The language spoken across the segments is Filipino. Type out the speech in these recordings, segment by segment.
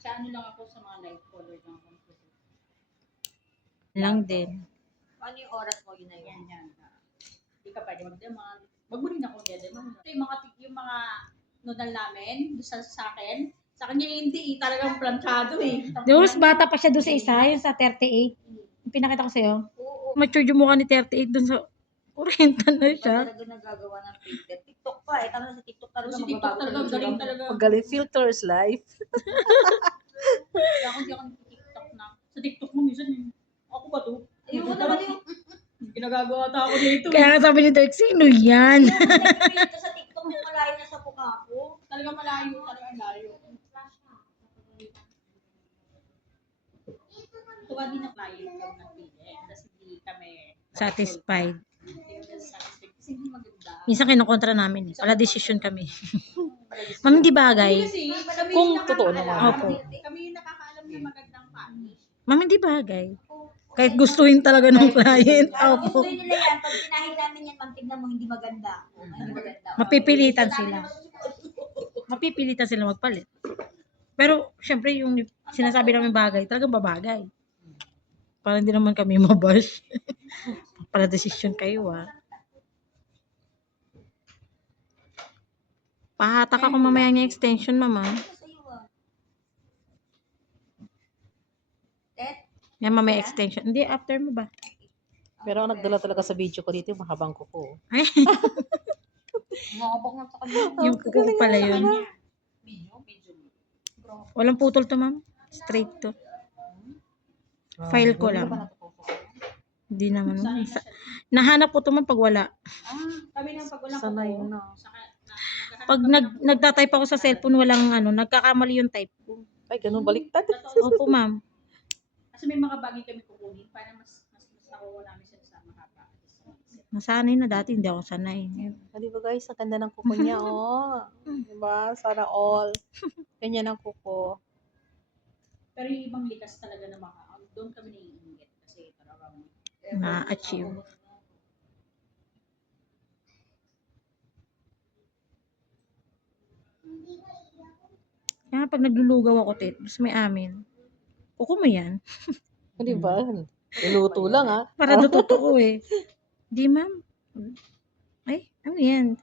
Sa ano lang ako, sa mga light color lang ako. Lang din. Ano yung oras mo yun na yun? Yan. Hindi ka pwede mag-demand. Wag mo rin ako demand. Ito yung mga nodal namin, doon sa akin. Sa kanya hindi, talagang planchado eh. Doon, bata pa siya doon sa isa, yung sa 38. Yung pinakita ko sa'yo. Oo. Mature yung mukha ni 38 doon sa Oriental na siya. Talaga nagagawa ng filter. TikTok pa eh. Tama sa TikTok talaga. Si TikTok talaga, galing talaga. Magaling filters life. Kaya ako hindi ako nag-TikTok na. Sa TikTok mo, minsan yun. Ako ba to? Ayun naman yung... Ginagagawa ta ako dito. Kaya nga sabi ni Dirk, sino yan? Ito sa TikTok mo malayo na sa mukha ko. Talaga malayo, talaga malayo. Tuwa din na client yung napili. Kasi hindi kami Satisfied. satisfied. Kasi hindi maganda. Minsan kinukontra namin. Wala decision kami. Ma'am, hindi bagay. Kasi kami Kung yung totoo nakakaalam. Opo. Kami yung nakakaalam na magandang panish. Ma'am, hindi bagay. Kahit gustuhin talaga ng client. Kung Opo. gusto nila yan, pag pinahid namin yan, ma'am, tignan mo, hindi maganda. Hindi maganda. Mapipilitan sila. Mapipilitan sila magpalit. Pero, syempre, yung sinasabi namin bagay, talagang babagay. Para hindi naman kami mabash. Para decision kayo, ah. Pahatak ako mamaya ng extension, mama. Yan, mamaya extension. Hindi, after mo ba? Pero ang nagdala talaga sa video ko dito, yung mahabang kuko. Ay, Nakapag na sa kanya. yung kuko ko pala yun. Walang putol to, ma'am. Straight to. File ko lang. Hindi naman. Nahanap ko to, ma'am, pag wala. Kami nang pag walang Sanay kuko, na. Pag nagtatype ako sa cellphone, walang nagkakamali yung type ko. Ay, ganun baliktad. Opo, ma'am. Kasi may mga bagay kami kukunin para mas nakuha namin sila sa mahaba. Nasanay na dati, hindi ako sanay. Di ba guys, ang ganda ng kuko niya, oh. Diba? Sana all. Ganyan ang kuko. Pero yung ibang likas talaga na doon kami naiingit. Kasi talagang Na-achieve. Kaya pag naglulugaw ako, tit, gusto may amin. Kuko mo yan. Di ba? Niluto lang, ha? Para do totoo eh. Di, ma'am. Ay, ano yan?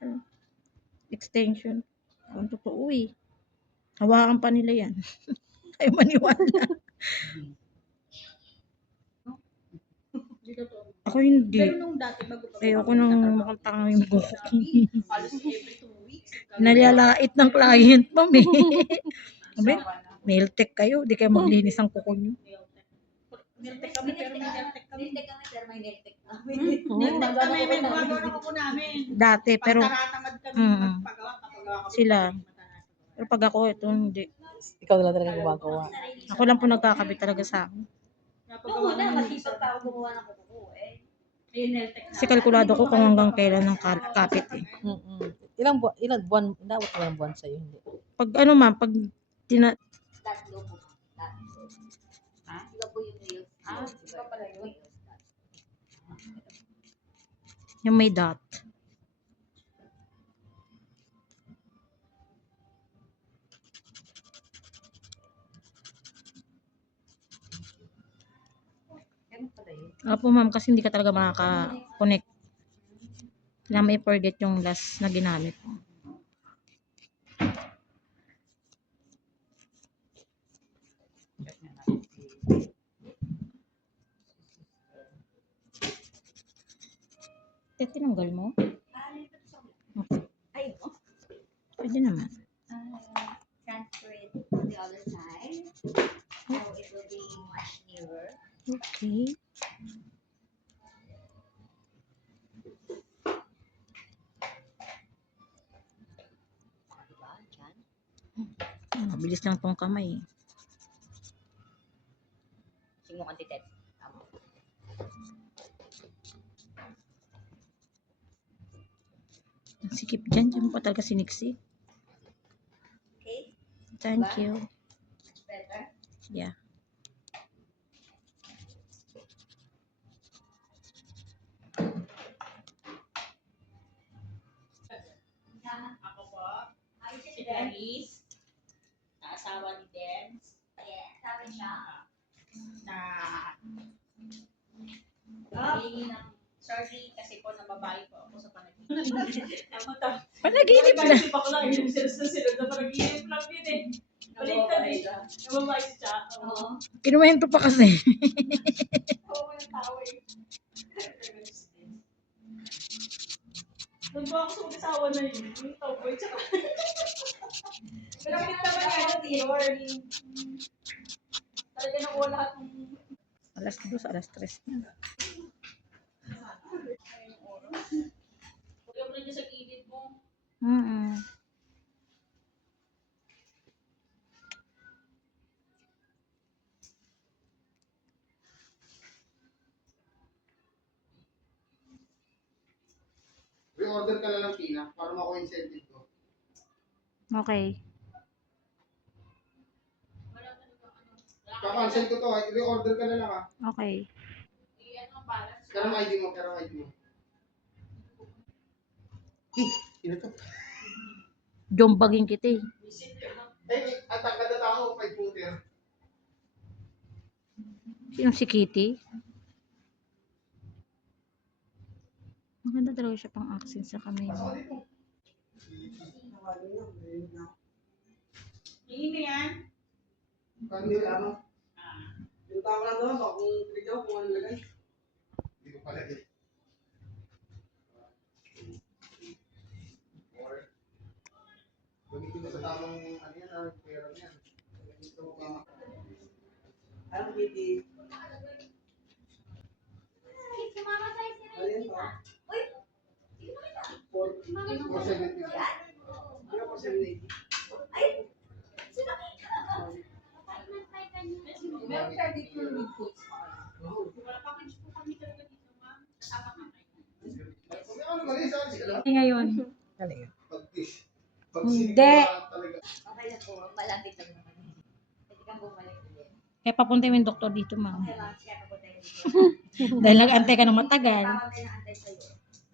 Extension. Ang totoo eh. Hawakan pa nila yan. Kayo maniwala. hindi totoo. Ako hindi. Pero nung dati bago pa Ayoko nang mukhang tanga yung buhok ko. halos every 2 weeks. Nalalait ng client, ma'am eh. Sabi, nail tech kayo. Di kayo maglinis ang kuko nyo. Niltek kami pero may niltek kami. Niltek kami, pero may niltek kami. Niltek kami, may gumagawa ng kuko namin. Dati, pero Pagtaratamad kami magpagawa kami. sila. Pero pag ako, ito hindi. Ikaw na lang talaga gumagawa. Ako lang po nagkakabit talaga sa akin. Oo na, masipag pa ako gumawa ng kuko eh. Ayun, niltek na. Kasi kalkulado ko kung hanggang kailan ng kapit eh. Ilang buwan, inabot mo ng buwan sa'yo, hindi. Pag ano ma'am, pag Tatlo po. Iba po yung reels. Iba pala yun. yung may dot. Ganun pala yun. Opo ma'am, kasi hindi ka talaga makaka-connect. Kailangan may forget yung last na ginamit mo. Tinanggal mo? Ay, no? Pwede naman. Transfer it to the other side. So it will be much nearer. Okay. Diba? Diyan. Mabilis lang tong kamay. Sing mo kantitet. Tama. Sikip dyan. Diyan mo pa talaga siniksik. Okay? Thank you. Better? Yeah. Ako po, si Clarice, asawa ni Dens. akin siya na hihingi ng sorry kasi po nababae po ako sa panaginip. Panaginip na. Kasi pa ko lang yung sila na panaginip lang din eh. Baliktad eh. Nababae siya. Oo. Kinuwento pa kasi. Oo, yung tao eh. Doon po ako sa mag-asawa na yun. Yung tawboy tsaka. Pero pinit naman yan, Theodore. Talaga nakuha lahat ng Alas 2, alas 3 na. oras. Huwag mo rin sa gilid mo. Re-order ka na lang, Tina, para makuha incentive ko. Okay. Wala talaga ano. Kakancel ko to, re-order ka na lang ha. Okay. Ano ang balance? Kaya ang ID mo, kaya ang ID mo. Sino to? Jombagin kita eh. Visit ka na. Eh, atak na tao, 5 footer. Sino si Kitty? Maganda talaga siya pang accent sa kamay Pasok mo. ka dito. Hingin na yan. Cancel ano? Yung tao lang doon, baka kung ikaw kung ano lagay. Hindi ko pala eh. Gamitin mo sa tamang ano yan, pera niyan. Ito mo ba? Ano, Kitty? Sumama tayo si Ayun, Rachel. oh. Uy! Sige na kita. Sumama Ito mo tayo. 70. Ano po 780? Ay! Sino kita? Kapag tayo kanina. Meron ka dito yung foods pa kayo. Wala package po kami talaga dito, ma'am. Kasama ka kayo. Ano mali sa akin? Alam? Ngayon. Pag-fish. Hindi. Talaga. Okay na po. Malapit lang naman. Pwede kang bumalik ulit. Kaya papunta yung doktor dito, ma'am. Okay, ma'am. Siya po tayo dito. Dahil nag-antay ka ng matagal. Tawag tayo ng antay sa'yo.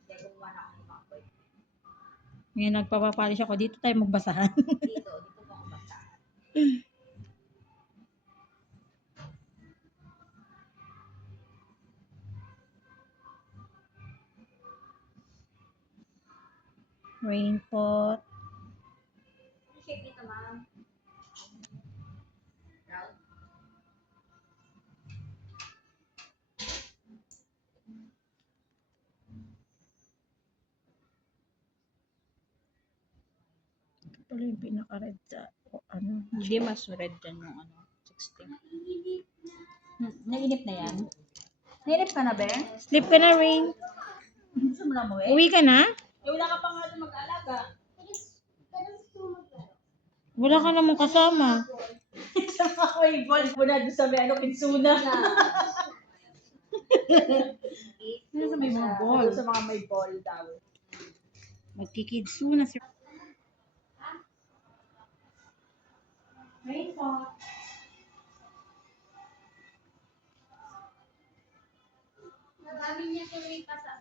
Kaya gumawa na ako ng mga appointment. Ngayon nagpapapalis ako. Dito tayo magbasahan. Dito po ako basta. Rain pot. Ano shape nito, ma'am? Round? Ito pala yung pinaka-red sa ano. Hindi mas red dyan yung ano, 16. Nainip na yan? Nainip ka na, Be? Sleep ka na, Rain. Gusto mo na mo eh? Uwi ka na? Eh, wala ka pa nga doon mag-alaga. Wala ka namang kasama. Sa mga may ball mo na doon sa may ano, kinsuna. Ano sa may mga ball? Sa mga may ball daw. Magkikidsu na si... Rain pot. Nadami niya tuloy pa sa